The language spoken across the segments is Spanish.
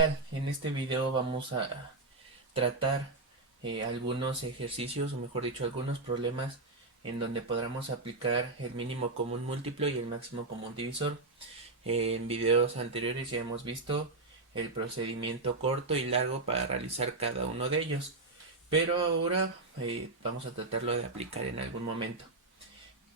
En este video vamos a tratar algunos ejercicios, o mejor dicho, algunos problemas en donde podamos aplicar el mínimo común múltiplo y el máximo común divisor. En videos anteriores ya hemos visto el procedimiento corto y largo para realizar cada uno de ellos, pero ahora vamos a tratarlo de aplicar en algún momento.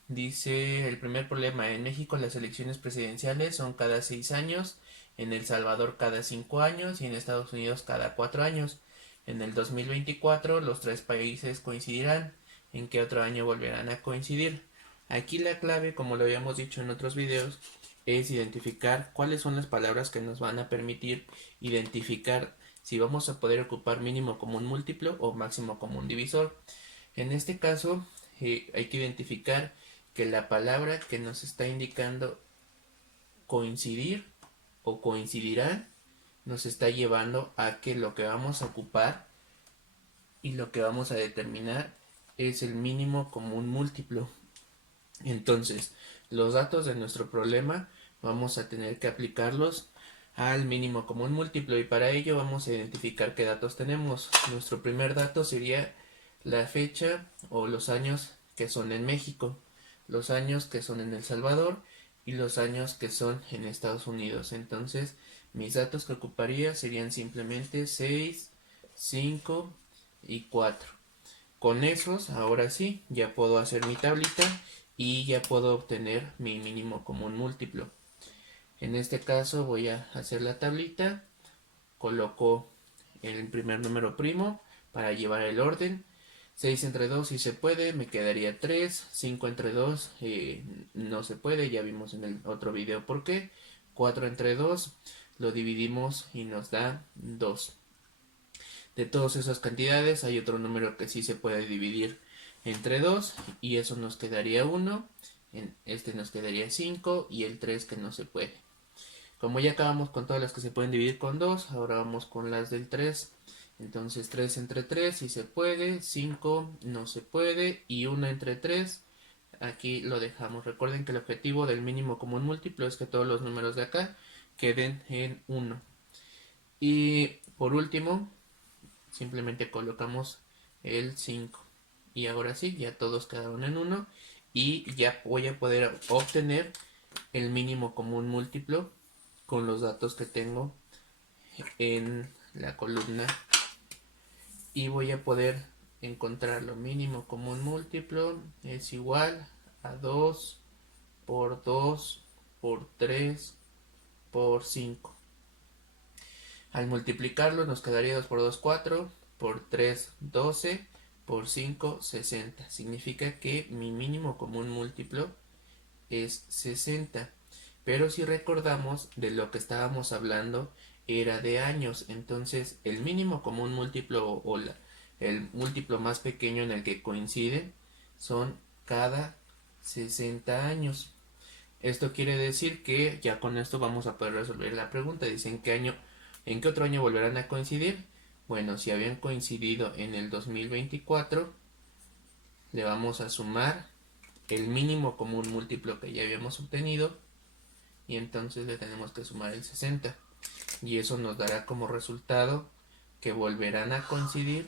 Dice el primer problema: en México las elecciones presidenciales son cada 6 años, en El Salvador cada 5 años y en Estados Unidos cada 4 años. En el 2024 los tres países coincidirán. ¿En qué otro año volverán a coincidir? Aquí la clave, como lo habíamos dicho en otros videos, es identificar cuáles son las palabras que nos van a permitir identificar si vamos a poder ocupar mínimo común múltiplo o máximo común divisor. En este caso, hay que identificar que la palabra que nos está indicando coincidir o coincidirán nos está llevando a que lo que vamos a ocupar y lo que vamos a determinar es el mínimo común múltiplo. Entonces, los datos de nuestro problema vamos a tener que aplicarlos al mínimo común múltiplo, y para ello vamos a identificar qué datos tenemos. Nuestro primer dato sería la fecha o los años que son en México, los años que son en El Salvador y los años que son en Estados Unidos. Entonces, mis datos que ocuparía serían simplemente 6, 5 y 4. Con esos, ahora sí, ya puedo hacer mi tablita y ya puedo obtener mi mínimo común múltiplo. En este caso voy a hacer la tablita, coloco el primer número primo para llevar el orden. 6 entre 2 si se puede, me quedaría 3. 5 entre 2 no se puede, ya vimos en el otro video por qué. 4 entre 2 lo dividimos y nos da 2. De todas esas cantidades hay otro número que sí se puede dividir entre 2 y eso nos quedaría 1. Este nos quedaría 5 y el 3 que no se puede. Como ya acabamos con todas las que se pueden dividir con 2, ahora vamos con las del 3. Entonces 3 entre 3 sí se puede, 5 no se puede y 1 entre 3 aquí lo dejamos. Recuerden que el objetivo del mínimo común múltiplo es que todos los números de acá queden en 1. Y por último, simplemente colocamos el 5. Y ahora sí, ya todos quedaron en 1 y ya voy a poder obtener el mínimo común múltiplo con los datos que tengo en la columna, y voy a poder encontrar lo mínimo común múltiplo es igual a 2 por 2 por 3 por 5. Al multiplicarlo nos quedaría 2 por 2 4, por 3 12, por 5 60. Significa que mi mínimo común múltiplo es 60. Pero si recordamos, de lo que estábamos hablando era de años. Entonces el mínimo común múltiplo o el múltiplo más pequeño en el que coincide son cada 60 años. Esto quiere decir que ya con esto vamos a poder resolver la pregunta. Dice: ¿en qué otro año volverán a coincidir? Bueno, si habían coincidido en el 2024, le vamos a sumar el mínimo común múltiplo que ya habíamos obtenido y entonces le tenemos que sumar el 60 y eso nos dará como resultado que volverán a coincidir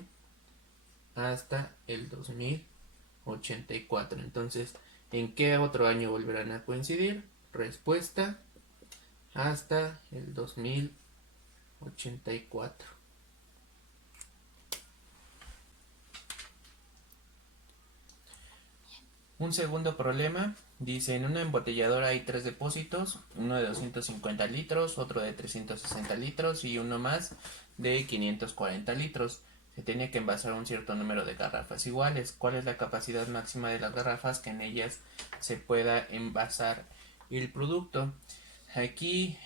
hasta el 2084. Entonces, ¿en qué otro año volverán a coincidir? Respuesta: hasta el 2084. Un segundo problema dice: en una embotelladora hay tres depósitos, uno de 250 litros, otro de 360 litros y uno más de 540 litros. Se tiene que envasar un cierto número de garrafas iguales. ¿Cuál es la capacidad máxima de las garrafas que en ellas se pueda envasar el producto? Aquí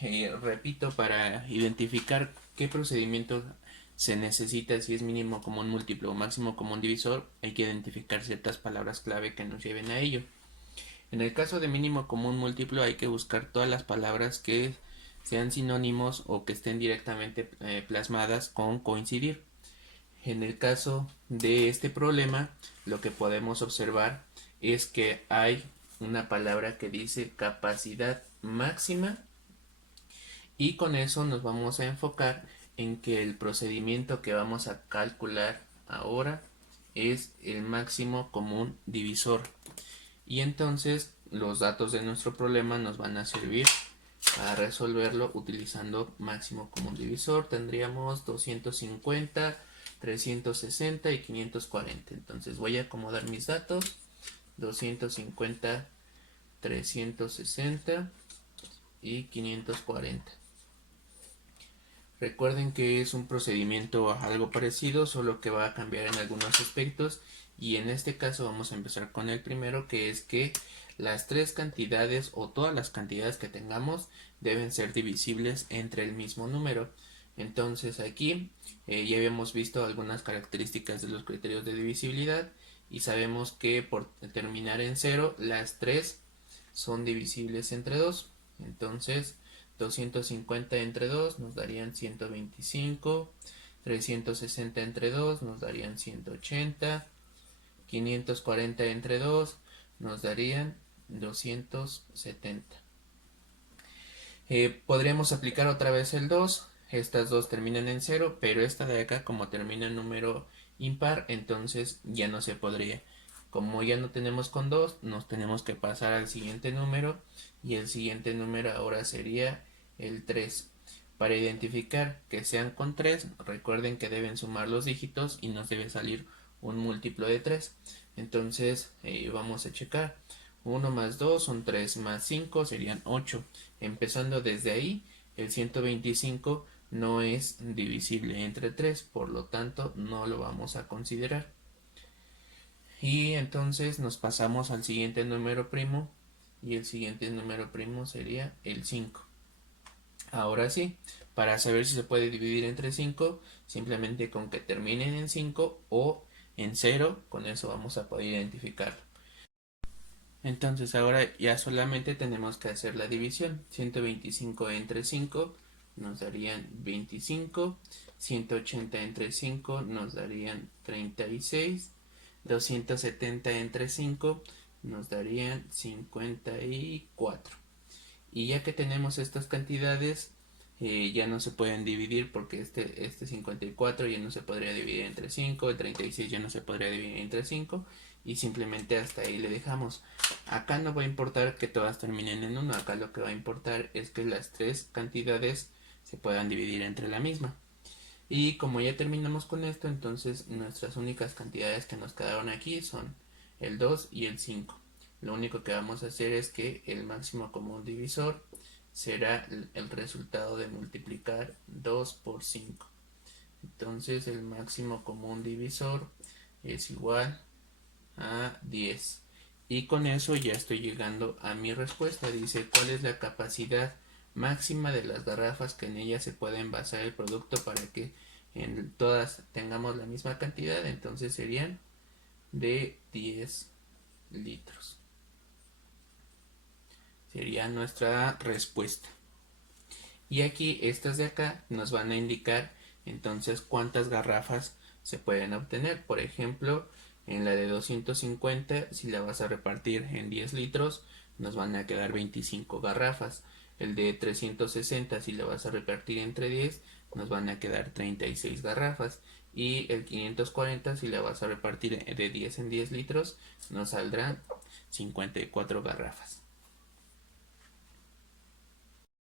repito, para identificar qué procedimiento se necesita, si es mínimo común múltiplo o máximo común divisor, hay que identificar ciertas palabras clave que nos lleven a ello. En el caso de mínimo común múltiplo hay que buscar todas las palabras que sean sinónimos o que estén directamente plasmadas con coincidir. En el caso de este problema, lo que podemos observar es que hay una palabra que dice capacidad máxima Y con eso nos vamos a enfocar en que el procedimiento que vamos a calcular ahora es el máximo común divisor. Y entonces los datos de nuestro problema nos van a servir para resolverlo utilizando máximo común divisor. Tendríamos 250, 360 y 540. Entonces voy a acomodar mis datos. 250, 360 y 540. Recuerden que es un procedimiento algo parecido, solo que va a cambiar en algunos aspectos, y en este caso vamos a empezar con el primero, que es que las tres cantidades o todas las cantidades que tengamos deben ser divisibles entre el mismo número. Entonces aquí ya habíamos visto algunas características de los criterios de divisibilidad y sabemos que por terminar en 0 las tres son divisibles entre 2. Entonces 250 entre 2 nos darían 125, 360 entre 2 nos darían 180, 540 entre 2 nos darían 270. Podríamos aplicar otra vez el 2, estas dos terminan en 0, pero esta de acá como termina en número impar, entonces ya no se podría. Como ya no tenemos con 2, nos tenemos que pasar al siguiente número, y el siguiente número ahora sería el 3. Para identificar que sean con 3, recuerden que deben sumar los dígitos y nos debe salir un múltiplo de 3. Entonces vamos a checar. 1 más 2 son 3, más 5 serían 8. Empezando desde ahí, el 125 no es divisible entre 3, por lo tanto no lo vamos a considerar. Y entonces nos pasamos al siguiente número primo, y el siguiente número primo sería el 5. Ahora sí, para saber si se puede dividir entre 5, simplemente con que terminen en 5 o en 0, con eso vamos a poder identificarlo. Entonces ahora ya solamente tenemos que hacer la división. 125 entre 5 nos darían 25, 180 entre 5 nos darían 36, 270 entre 5 nos darían 54. Y ya que tenemos estas cantidades, ya no se pueden dividir, porque este 54 ya no se podría dividir entre 5, el 36 ya no se podría dividir entre 5, y simplemente hasta ahí le dejamos. Acá no va a importar que todas terminen en 1, acá lo que va a importar es que las tres cantidades se puedan dividir entre la misma. Y como ya terminamos con esto, entonces nuestras únicas cantidades que nos quedaron aquí son el 2 y el 5. Lo único que vamos a hacer es que el máximo común divisor será el resultado de multiplicar 2 por 5. Entonces el máximo común divisor es igual a 10. Y con eso ya estoy llegando a mi respuesta. Dice, ¿cuál es la capacidad máxima de las garrafas que en ellas se puede envasar el producto para que en todas tengamos la misma cantidad? Entonces serían de 10 litros. Sería nuestra respuesta. Y aquí estas de acá nos van a indicar entonces cuántas garrafas se pueden obtener. Por ejemplo, en la de 250, si la vas a repartir en 10 litros, nos van a quedar 25 garrafas. El de 360, si la vas a repartir entre 10, nos van a quedar 36 garrafas. Y el 540, si la vas a repartir de 10 en 10 litros, nos saldrán 54 garrafas.